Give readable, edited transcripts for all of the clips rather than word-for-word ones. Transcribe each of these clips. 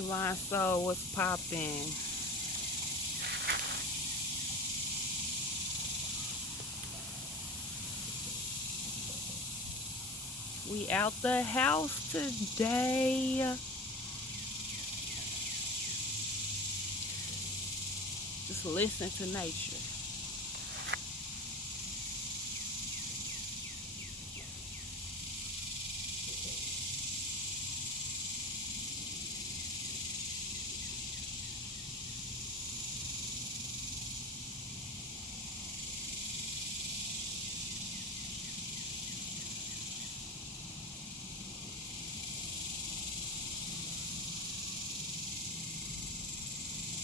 Divine Soul, what's poppin'? We out the house today. Just listen to nature.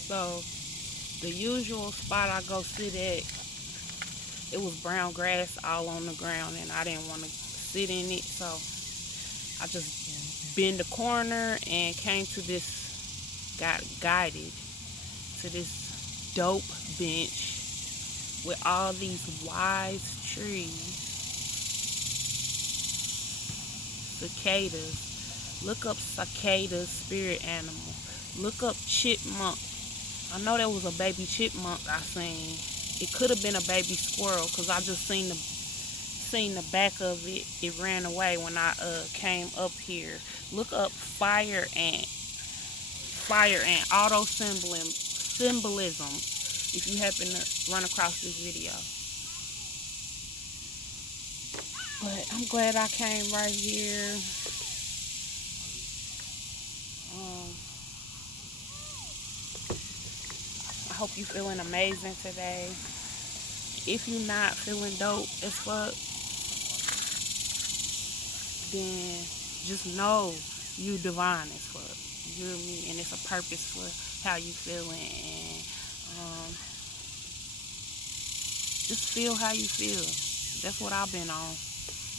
So the usual spot I go sit at, it was brown grass all on the ground and I didn't want to sit in it, so I just bend the corner and came to this, got guided to this dope bench with all these wise trees, cicadas. Look up cicadas, spirit animal. Look up chipmunk. I know there was a baby chipmunk I seen. It could have been a baby squirrel because I just seen the back of it. It ran away when I came up here. Look up fire ant. Fire ant. Auto symbolism. If you happen to run across this video. But I'm glad I came right here. I hope you feeling amazing today. If you're not feeling dope as fuck, then just know you divine as fuck. You hear me? And it's a purpose for how you feeling. And just feel how you feel. That's what I've been on,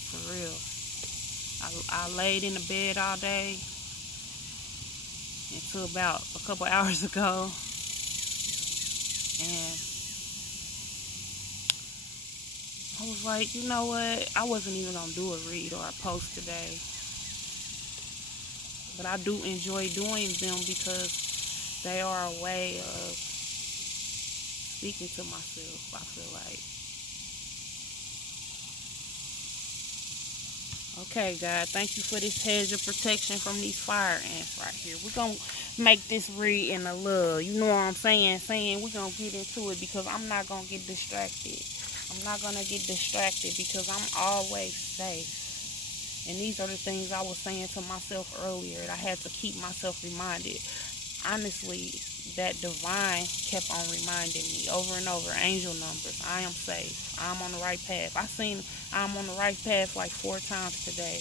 for real. I laid in the bed all day until about a couple hours ago. And I was like, you know what? I wasn't even going to do a read or a post today. But I do enjoy doing them because they are a way of speaking to myself, I feel like. Okay, God, thank you for this hedge of protection from these fire ants right here. We're going to make this read in a little, you know what I'm saying? We're going to get into it because I'm not going to get distracted. I'm not going to get distracted because I'm always safe. And these are the things I was saying to myself earlier. I had to keep myself reminded. Honestly, that divine kept on reminding me over and over. Angel numbers. I am safe. I'm on the right path. I'm on the right path like 4 times today.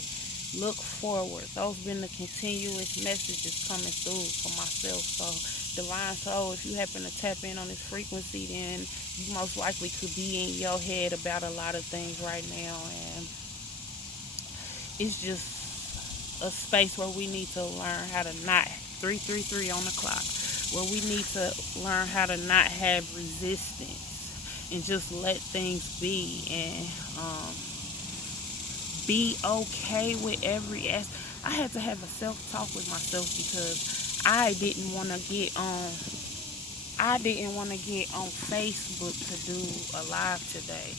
Look forward. Those been the continuous messages coming through for myself. So, divine soul, if you happen to tap in on this frequency, then you most likely could be in your head about a lot of things right now. And it's just a space where we need to learn how to not 333 on the clock, where we need to learn how to not have resistance and just let things be and be okay with every aspect. I had to have a self-talk with myself because I didn't want to get on Facebook to do a live today.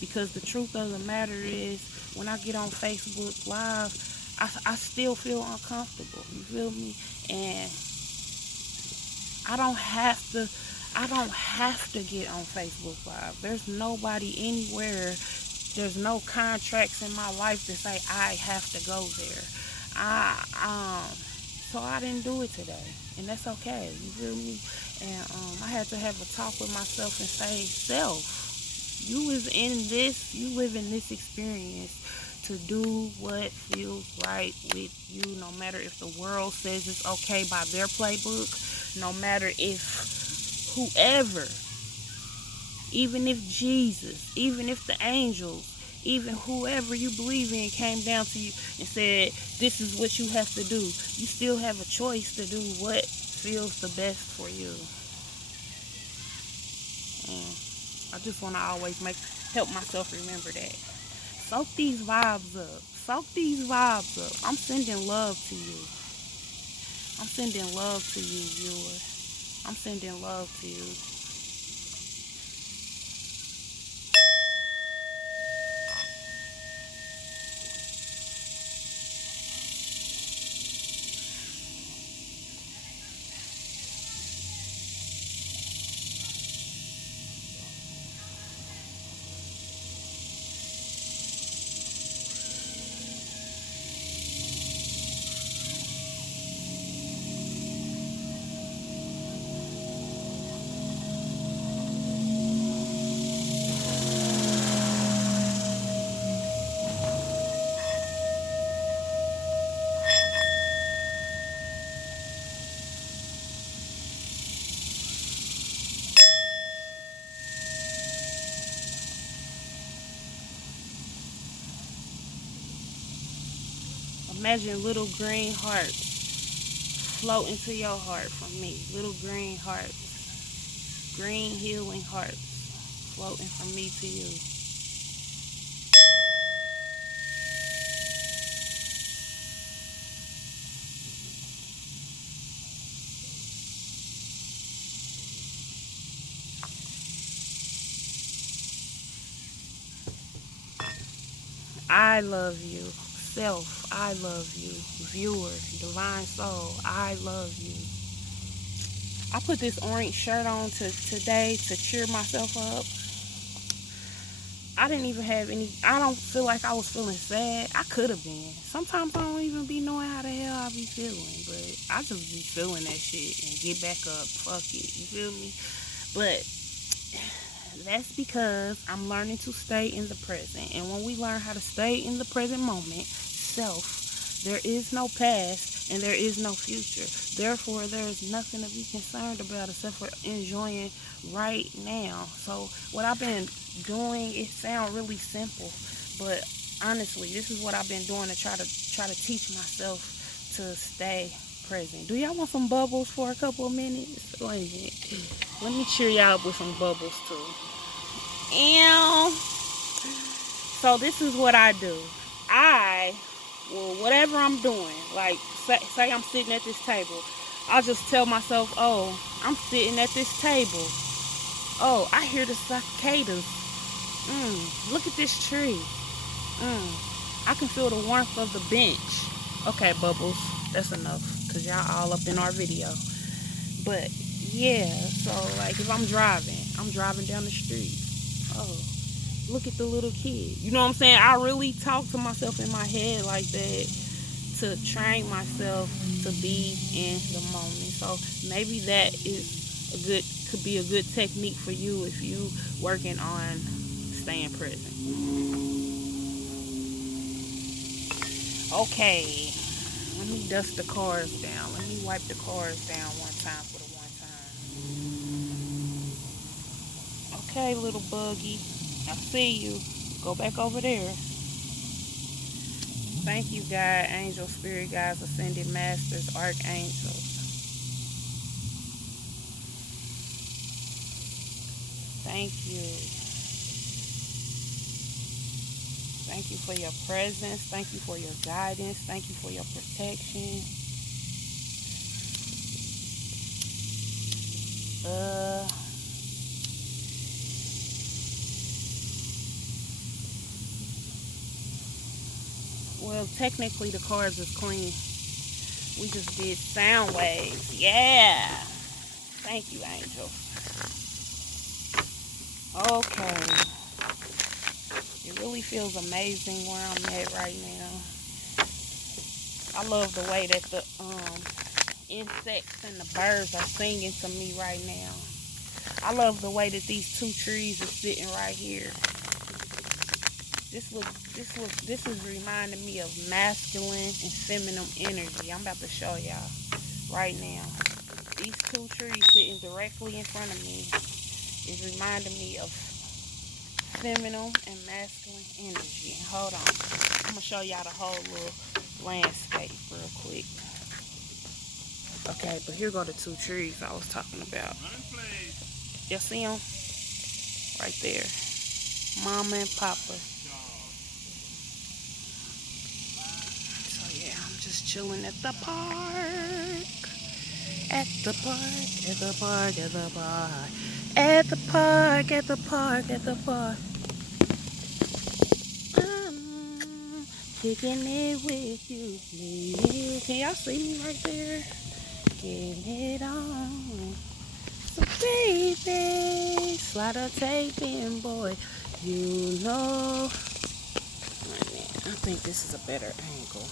Because the truth of the matter is, when I get on Facebook Live, I still feel uncomfortable. You feel me? And I don't have to get on Facebook Live. There's nobody anywhere. There's no contracts in my life to say I have to go there. So I didn't do it today, and that's okay. You feel me? And I had to have a talk with myself and say, self, you is in this, you live in this experience to do what feels right with you, no matter if the world says it's okay by their playbook, no matter if whoever, even if Jesus, even if the angels, even whoever you believe in came down to you and said, this is what you have to do, you still have a choice to do what feels the best for you. And I just want to always help myself remember that. Soak these vibes up. I'm sending love to you. I'm sending love to you, viewer. I'm sending love to you. Imagine little green hearts float into your heart from me. Little green hearts. Green healing hearts floating from me to you. I love you. Self, I love you. Viewer, divine soul, I love you. I put this orange shirt on today to cheer myself up. I didn't even have any, I don't feel like I was feeling sad. I could have been. Sometimes I don't even be knowing how the hell I be feeling, but I just be feeling that shit and get back up. Fuck it, you feel me? But that's because I'm learning to stay in the present. And when we learn how to stay in the present moment, self, there is no past and there is no future. Therefore, there is nothing to be concerned about except for enjoying right now. So what I've been doing, it sounds really simple, but honestly, this is what I've been doing to try to teach myself to stay present. Do y'all want some bubbles for a couple of minutes? Let me cheer y'all up with some bubbles too. And so this is what I do. Whatever I'm doing, like say I'm sitting at this table, I'll just tell myself, oh, I'm sitting at this table. Oh, I hear the cicadas. Look at this tree. I can feel the warmth of the bench. Okay, Bubbles, that's enough, because y'all all up in our video. But yeah, so like if I'm driving down the street. Oh, look at the little kid. You know what I'm saying? I really talk to myself in my head like that to train myself to be in the moment. So maybe that could be a good technique for you if you working on staying present. Okay, let me dust the cars down. Let me wipe the cars down one time for the one time. Okay, little buggy, I see you. Go back over there. Thank you, God, angel, spirit guides, ascended masters, archangels. Thank you. Thank you for your presence. Thank you for your guidance. Thank you for your protection. Well, technically the cards is clean. We just did sound waves. Yeah. Thank you, angel. Okay. It really feels amazing where I'm at right now. I love the way that the insects and the birds are singing to me right now. I love the way that these two trees are sitting right here. This is reminding me of masculine and feminine energy. I'm about to show y'all right now. These two trees sitting directly in front of me is reminding me of feminine and masculine energy. Hold on. I'm going to show y'all the whole little landscape real quick. Okay, but here go the two trees I was talking about. You see them? Right there. Mama and Papa. So yeah, I'm just chilling at the park. At the park, at the park, at the park. At the park, at the park, at the park. I'm kicking it with you, baby. Can y'all see me right there? Getting it on. So baby, slide a tape in, boy. You know. Right now, I think this is a better angle.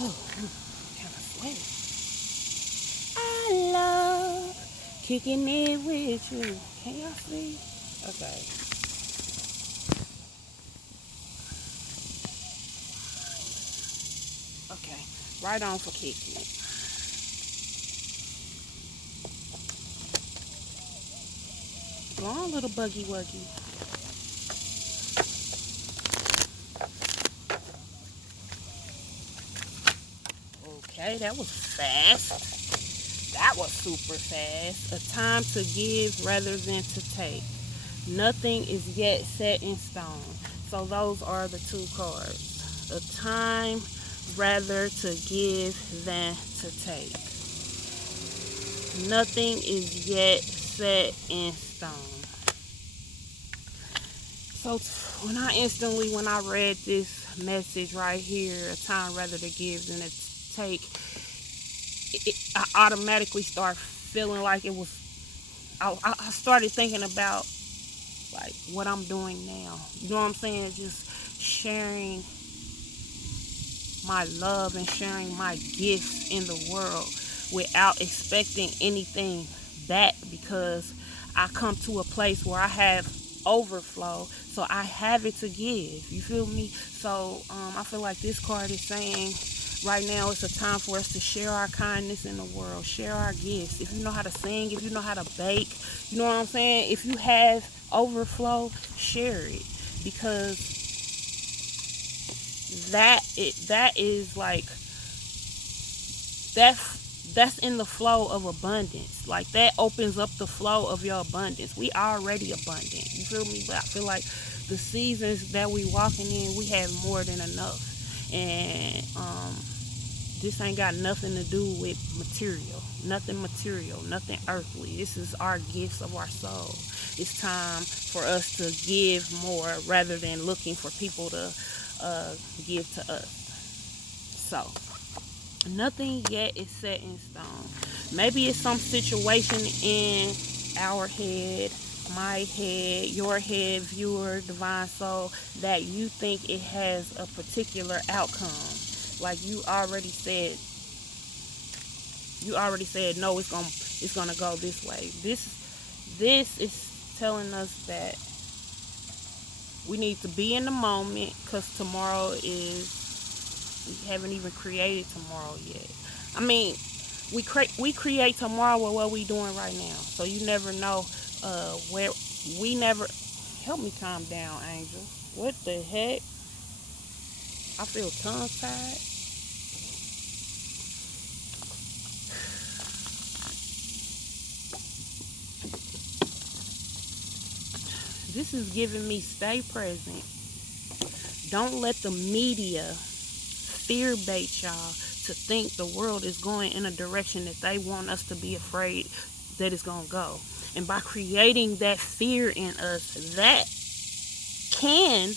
Oh, I'm kind of sweaty. I love kicking it with you. Can y'all see? Okay. Okay. Right on for kicking it. Go on, little buggy wuggy. Okay, that was fast. That was super fast. A time to give rather than to take. Nothing is yet set in stone. So those are the two cards. A time rather to give than to take. Nothing is yet set in stone. So when I read this message right here, a time rather to give than to take, I automatically start feeling like it was, I started thinking about like what I'm doing now. You know what I'm saying? Just sharing my love and sharing my gifts in the world without expecting anything back, because I come to a place where I have overflow, so I have it to give. You feel me? So I feel like this card is saying right now it's a time for us to share our kindness in the world, share our gifts. If you know how to sing, if you know how to bake, you know what I'm saying? If you have overflow, share it, because that is like that's in the flow of abundance. Like that opens up the flow of your abundance. We already abundant. You feel me? But I feel like the seasons that we walking in, we have more than enough. And this ain't got nothing to do with material. Nothing, nothing earthly. This is our gifts of our soul. It's time for us to give more rather than looking for people to give to us. So, nothing yet is set in stone. Maybe it's some situation in our head, my head, your head, viewer, divine soul, that you think it has a particular outcome. Like you already said no, it's gonna go this way. This is telling us that we need to be in the moment, because tomorrow is, we haven't even created tomorrow yet. I mean, we create tomorrow with what we doing right now. So you never know where we never. Help me calm down, Angel. What the heck? I feel tongue tied. This is giving me stay present. Don't let the media fear bait y'all to think the world is going in a direction that they want us to be afraid that it's going to go. And by creating that fear in us, that can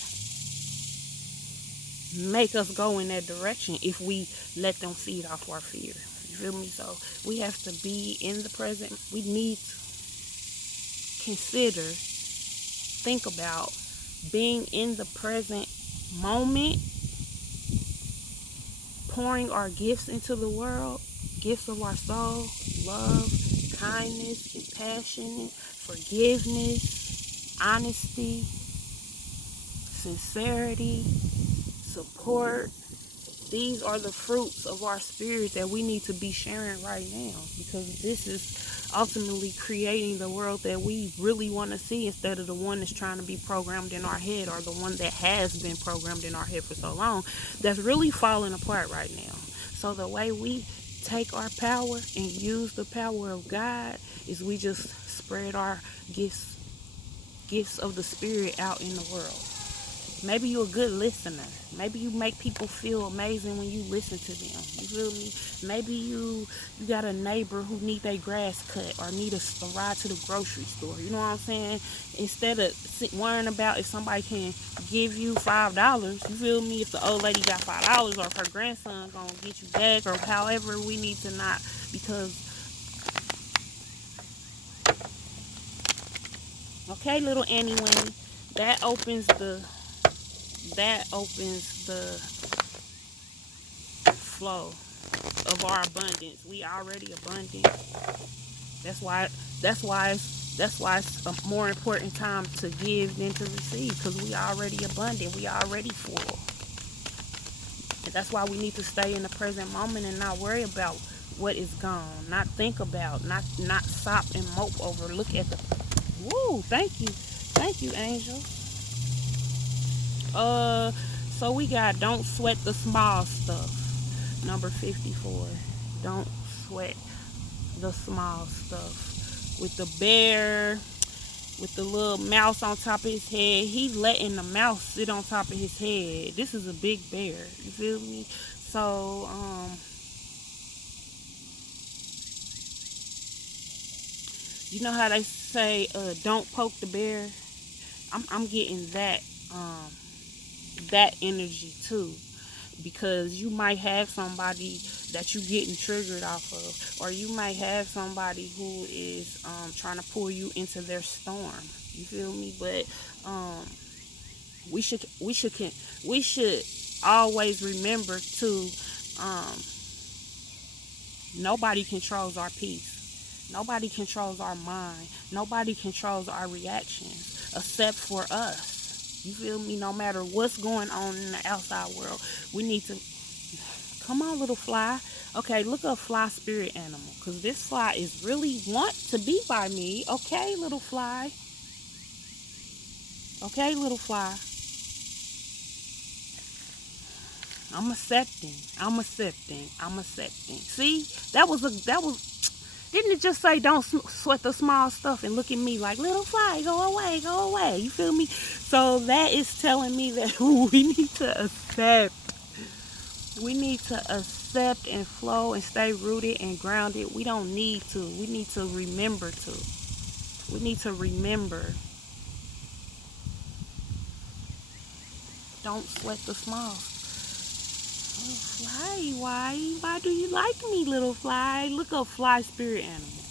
make us go in that direction if we let them feed off our fear. You feel me? So we have to be in the present. We need to consider, think about being in the present moment, pouring our gifts into the world, gifts of our soul, love, kindness, compassion, forgiveness, honesty, sincerity, support. These are the fruits of our spirit that we need to be sharing right now, because this is ultimately creating the world that we really want to see, instead of the one that's trying to be programmed in our head, or the one that has been programmed in our head for so long that's really falling apart right now. So the way we take our power and use the power of God is we just spread our gifts of the spirit out in the world. Maybe you're a good listener. Maybe you make people feel amazing when you listen to them. You feel me? Maybe you got a neighbor who need their grass cut or need a ride to the grocery store. You know what I'm saying? Instead of worrying about if somebody can give you $5, you feel me? If the old lady got $5 or if her grandson gonna get you back or however we need to not, because okay, little Annie Winnie, that opens the flow of our abundance. We already abundant. That's why it's a more important time to give than to receive, because we already abundant. We already full. And that's why we need to stay in the present moment and not worry about what is gone. Not think about, not sop and mope over. Look at the woo, thank you. Thank you, Angel. So we got don't sweat the small stuff. Number 54. Don't sweat the small stuff. With the bear, with the little mouse on top of his head, he's letting the mouse sit on top of his head. This is a big bear. You feel me? So, you know how they say, don't poke the bear? I'm getting that energy too, because you might have somebody that you getting triggered off of, or you might have somebody who is trying to pull you into their storm. You feel me? But we should always remember to nobody controls our peace. Nobody controls our mind. Nobody controls our reactions except for us. You feel me? No matter what's going on in the outside world, we need to... Come on, little fly. Okay, look up fly spirit animal, because this fly is really want to be by me. Okay, little fly. Okay, little fly. I'm accepting. See, that was didn't it just say don't sweat the small stuff, and look at me like, little fly, go away. You feel me? So that is telling me that we need to accept. We need to accept and flow and stay rooted and grounded. We don't need to. We need to remember to. We need to remember. Don't sweat the small. Little fly, why do you like me, little fly? Look up fly spirit animal.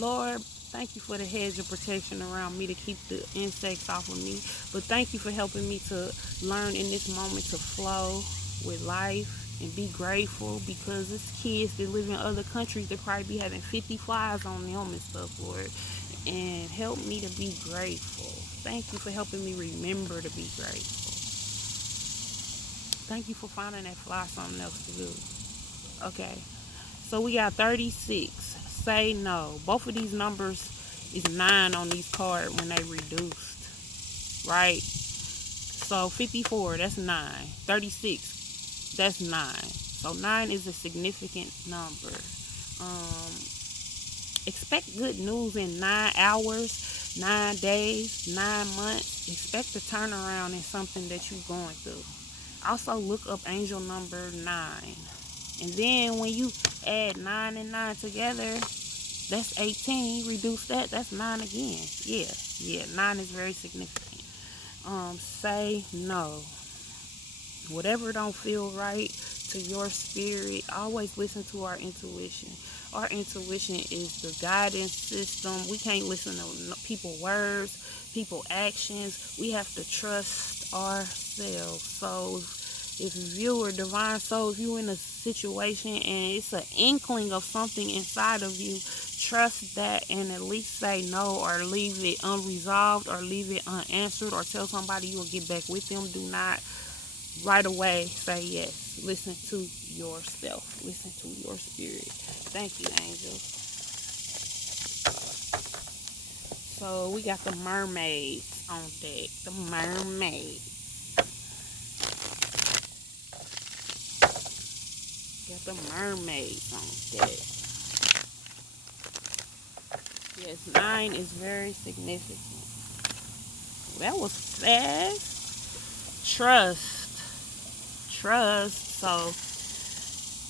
Lord, thank you for the hedge of protection around me to keep the insects off of me. But thank you for helping me to learn in this moment to flow with life and be grateful, because it's kids that live in other countries that probably be having 50 flies on them and stuff, Lord. And help me to be grateful. Thank you for helping me remember to be grateful. Thank you for finding that fly something else to do. Okay. So we got 36. Say no. Both of these numbers is 9 on these cards when they reduced. Right? So 54, that's 9. 36, that's 9. So 9 is a significant number. Expect good news in 9 hours, 9 days, 9 months. Expect a turnaround in something that you're going through. Also look up angel number 9. And then when you add 9 and 9 together, that's 18. Reduce that, that's 9 again. Yeah, 9 is very significant. Say no. Whatever don't feel right to your spirit, always listen to our intuition. Our intuition is the guidance system. We can't listen to people's words, people's actions. We have to trust ourselves. So if you are divine soul, if you're in a situation and it's an inkling of something inside of you, trust that and at least say no, or leave it unresolved, or leave it unanswered, or tell somebody you'll get back with them. Do not right away say yes. Listen to yourself. Listen to your spirit. Thank you, angels. So we got the mermaids on deck. The mermaids. Got the mermaids on deck. Yes, 9 is very significant. That was fast. Trust. So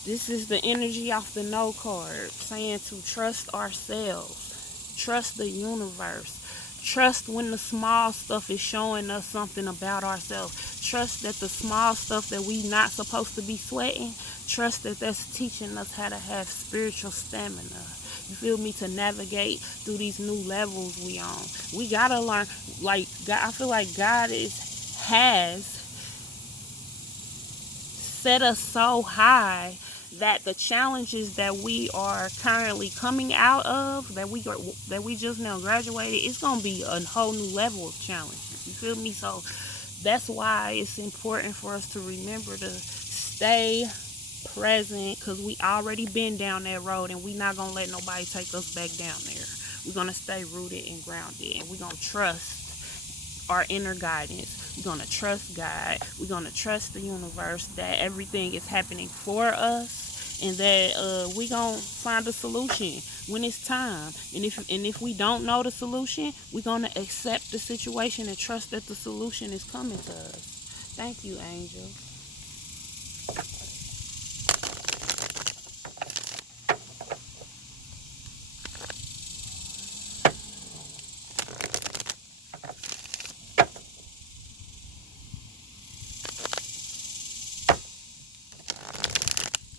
this is the energy off the no card, saying to trust ourselves, trust the universe, trust when the small stuff is showing us something about ourselves, trust that the small stuff that we not supposed to be sweating, trust that that's teaching us how to have spiritual stamina. You feel me? To navigate through these new levels we on. We gotta learn. Like God, I feel like God has set us so high that the challenges that we are currently coming out of, that we just now graduated, it's gonna be a whole new level of challenges. You feel me? So that's why it's important for us to remember to stay present, because we already been down that road, and we not gonna let nobody take us back down there. We're gonna stay rooted and grounded, and we're gonna trust our inner guidance. We're gonna trust God. We're gonna trust the universe that everything is happening for us, and that we gonna find a solution when it's time. And if we don't know the solution, we're gonna accept the situation and trust that the solution is coming to us. Thank you, angel.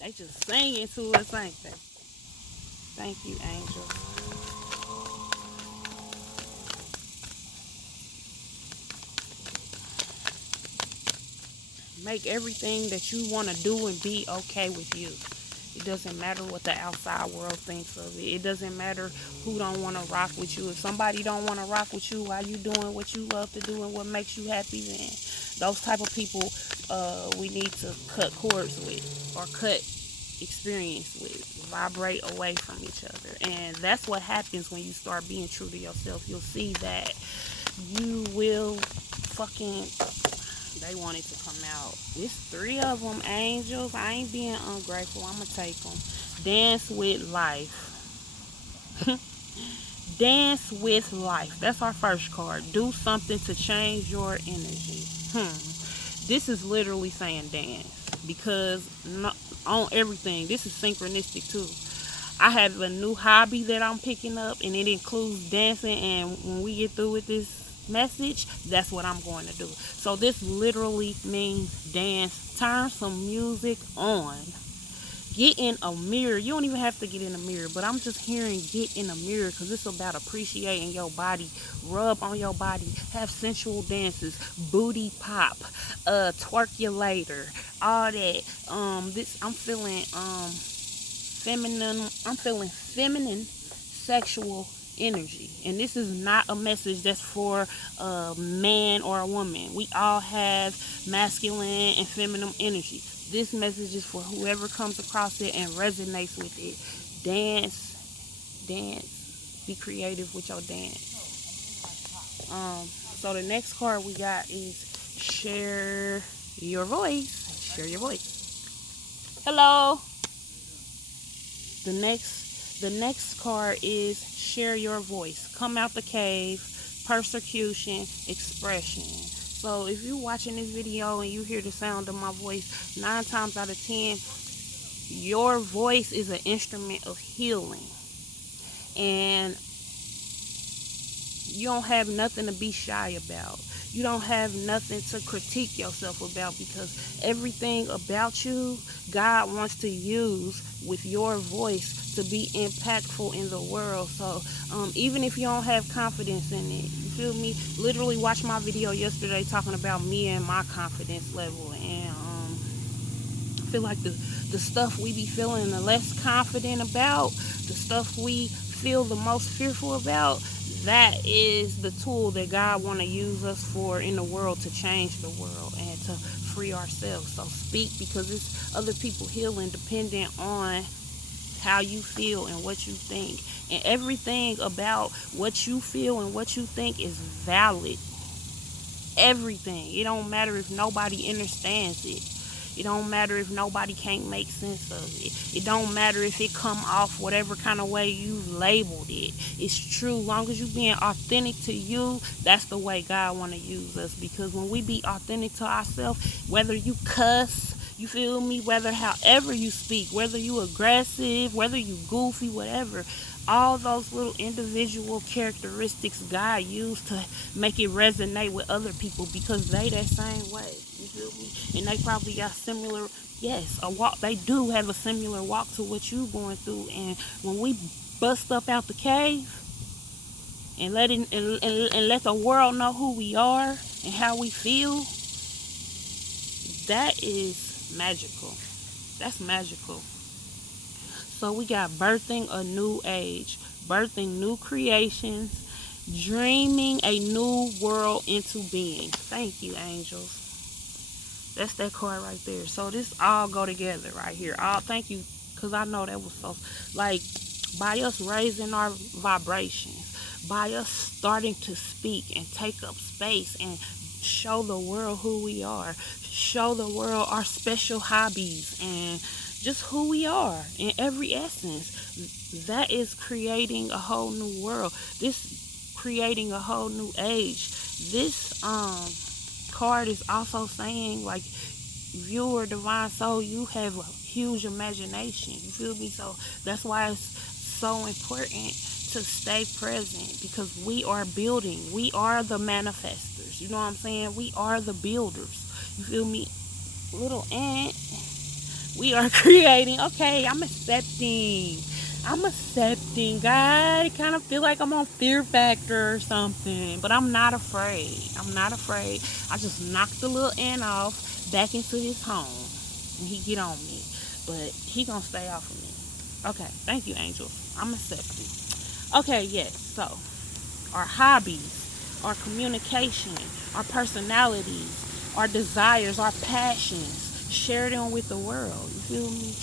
They just singing to us, ain't they? Thank you, angel. Make everything that you want to do and be okay with you. It doesn't matter what the outside world thinks of it. It doesn't matter who don't want to rock with you. If somebody don't want to rock with you while you doing what you love to do and what makes you happy, then those type of people we need to cut cords with, or cut experience with, vibrate away from each other. And that's what happens when you start being true to yourself. You'll see that you will fucking, they wanted to come out. It's 3 of them, angels. I ain't being ungrateful. I'm gonna take them. Dance with life. Dance with life. That's our first card. Do something to change your energy. This is literally saying dance, because on everything, this is synchronistic too. I have a new hobby that I'm picking up, and it includes dancing, and when we get through with this message, that's what I'm going to do. So this literally means dance. Turn some music on. Get in a mirror. You don't even have to get in a mirror, but I'm just hearing get in a mirror, because it's about appreciating your body. Rub on your body. Have sensual dances. Booty pop. Twerk you later. All that. I'm feeling feminine. I'm feeling feminine sexual energy, and this is not a message that's for a man or a woman. We all have masculine and feminine energy. This message is for whoever comes across it and resonates with it. Dance, be creative with your dance. So the next card we got is share your voice. Share your voice. Hello. The next card is share your voice. Come out the cave. Persecution. Expression. So if you're watching this video and you hear the sound of my voice, 9 times out of 10, your voice is an instrument of healing. And you don't have nothing to be shy about. You don't have nothing to critique yourself about, because everything about you, God wants to use with your voice to be impactful in the world. So even if you don't have confidence in it, you feel me? Literally watched my video yesterday talking about me and my confidence level. And I feel like the stuff we be feeling the less confident about, the stuff we feel the most fearful about, that is the tool that God want to use us for in the world, to change the world and to free ourselves. So speak, because it's other people healing dependent on how you feel and what you think. And everything about what you feel and what you think is valid. Everything. It don't matter if nobody understands it. It don't matter if nobody can't make sense of it. It don't matter if it come off whatever kind of way you labeled it. It's true. Long as you being authentic to you, that's the way God want to use us. Because when we be authentic to ourselves, whether you cuss, you feel me, whether however you speak, whether you aggressive, whether you goofy, whatever, all those little individual characteristics God used to make it resonate with other people, because they that same way. You feel me? And they probably got similar, yes, a walk. They do have a similar walk to what you going through. And when we bust up out the cave and let the world know who we are and how we feel, that is magical. That's magical. So we got birthing a new age, birthing new creations, dreaming a new world into being. Thank you, angels. That's that card right there. So this all go together right here. All thank you, because I know that was so, like, by us raising our vibrations, by us starting to speak and take up space and show the world who we are, show the world our special hobbies and just who we are in every essence. That is creating a whole new world. This creating a whole new age. This card is also saying, like, viewer, divine soul, you have a huge imagination. You feel me? So that's why it's so important to stay present, because we are building. We are the manifestors. You know what I'm saying? We are the builders. You feel me? Little ant. We are creating. Okay, I'm accepting. God, it kind of feel like I'm on Fear Factor or something, but I'm not afraid. I just knocked the little ant off back into his home, and he get on me, but he gonna stay off of me. Okay, thank you, angels. I'm accepting. Okay, yes. So our hobbies, our communication, our personalities, our desires, our passions, share them with the world. You feel me?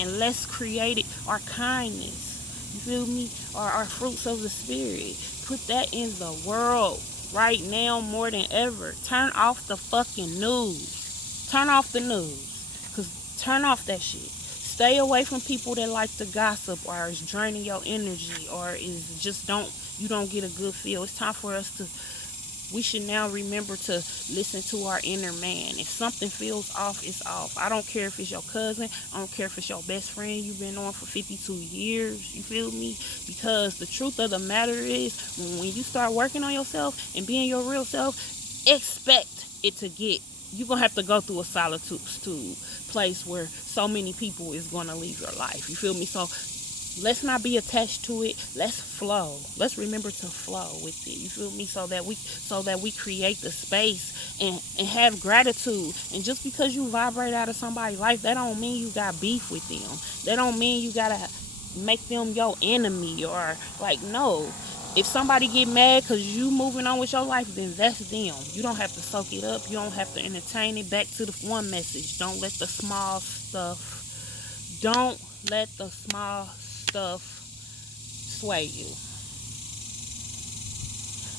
And let's create it. Our kindness. You feel me? Our fruits of the spirit. Put that in the world right now more than ever. Turn off the fucking news. Turn off the news. Because turn off that shit. Stay away from people that like to gossip, or is draining your energy, or is just you don't get a good feel. It's time for us to, we should now remember to listen to our inner man. If something feels off, it's off. I don't care if it's your cousin. I don't care if it's your best friend you've been on for 52 years. You feel me? Because the truth of the matter is, when you start working on yourself and being your real self, expect it to get, you're going to have to go through a solitude place where so many people is going to leave your life. You feel me? So let's not be attached to it. Let's flow. Let's remember to flow with it. You feel me? So that we create the space and have gratitude. And just because you vibrate out of somebody's life, that don't mean you got beef with them. That don't mean you gotta make them your enemy, or like, no. If somebody get mad because you moving on with your life, then that's them. You don't have to soak it up. You don't have to entertain it. Back to the one message. Don't let the small stuff sway you.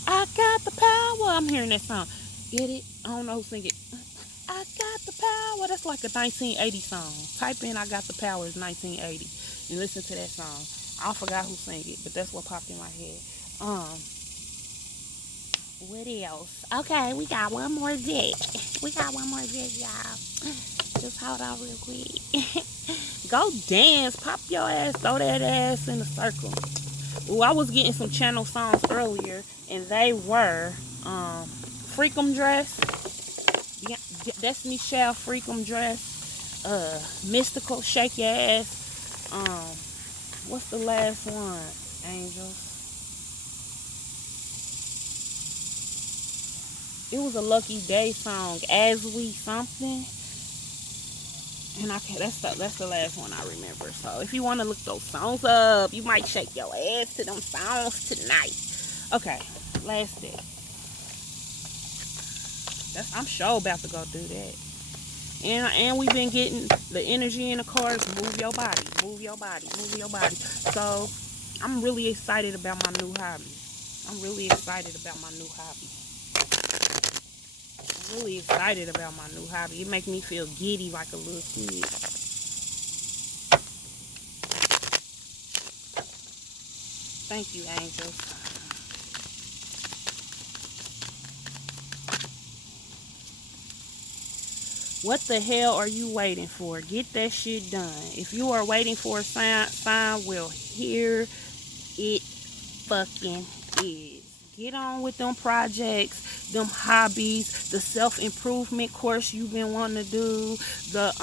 I got the power. I'm hearing that song. Get it? I don't know who sing it. I got the power. That's like a 1980 song. Type in I got the power is 1980 and listen to that song. I forgot who sang it, but that's what popped in my head. What else? Okay, we got one more jet. Y'all. Just hold on real quick. Go dance, pop your ass, throw that ass in a circle. Ooh, I was getting some channel songs earlier, and they were Freakum Dress, Destiny Child Freakum Dress, Mystical Shake Your Ass. What's the last one, angels? It was a Lucky Day song, As We Something. And that's the last one I remember. So if you want to look those songs up, you might shake your ass to them songs tonight. Okay, last day. I'm sure about to go do that. And we've been getting the energy in the cards. Move your body. So I'm really excited about my new hobby. really excited about my new hobby. It makes me feel giddy like a little kid. Thank you, angels. What the hell are you waiting for? Get that shit done. If you are waiting for a sign, well, here it fucking is. Get on with them projects, them hobbies, the self-improvement course you've been wanting to do, the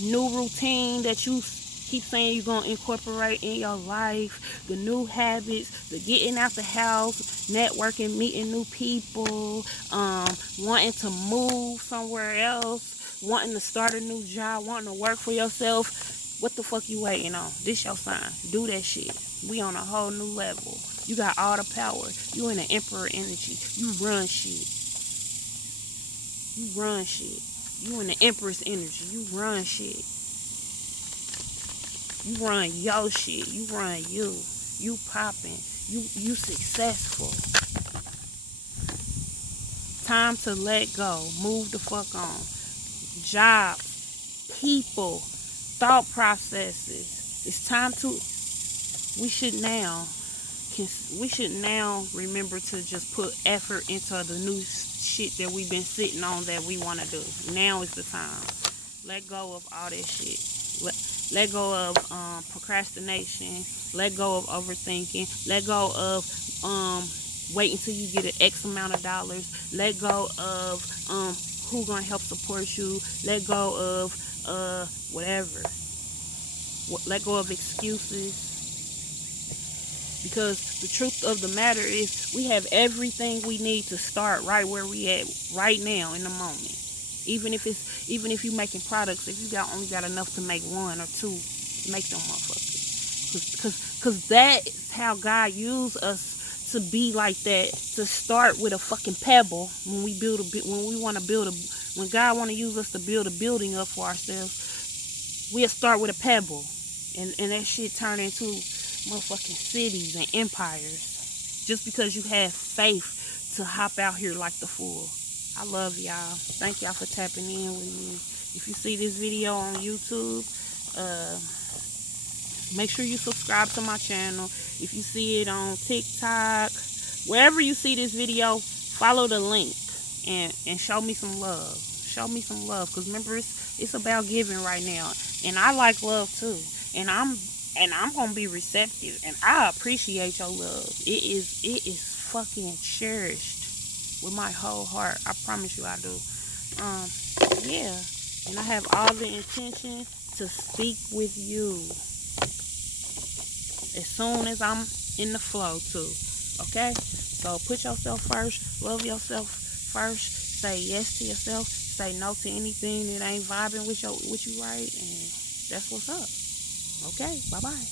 new routine that you keep saying you're going to incorporate in your life, the new habits, the getting out the house, networking, meeting new people, wanting to move somewhere else, wanting to start a new job, wanting to work for yourself. What the fuck you waiting on? This your sign. Do that shit. We on a whole new level. You got all the power. You in the emperor energy. You run shit. You run shit. You in the empress energy. You run shit. You run your shit. You run you. You popping. You successful. Time to let go. Move the fuck on. Jobs, people, thought processes. It's time to. We should now remember to just put effort into the new shit that we've been sitting on that we want to do. Now is the time. Let go of all that shit. Let go of procrastination. Let go of overthinking. Let go of wait until you get an X amount of dollars. Let go of who gonna help support you. Let go of whatever. Let go of excuses. Because the truth of the matter is, we have everything we need to start right where we at right now in the moment. Even if you making products, if you only got enough to make one or two, make them motherfuckers. Cause that's how God used us to be like that. To start with a fucking pebble when we when God want to use us to build a building up for ourselves, we'll start with a pebble, and that shit turn into motherfucking cities and empires, just because you have faith to hop out here like the fool. I love y'all. Thank y'all for tapping in with me. If you see this video on YouTube, make sure you subscribe to my channel. If you see it on TikTok, wherever you see this video, follow the link and show me some love. Show me some love, because remember, it's about giving right now, and I like love too, and I'm gonna be receptive, and I appreciate your love. It is fucking cherished with my whole heart. I promise you I do. Yeah, and I have all the intention to speak with you as soon as I'm in the flow too. Okay, so put yourself first, love yourself first, say yes to yourself, say no to anything that ain't vibing with you right, and that's what's up. Okay, bye bye.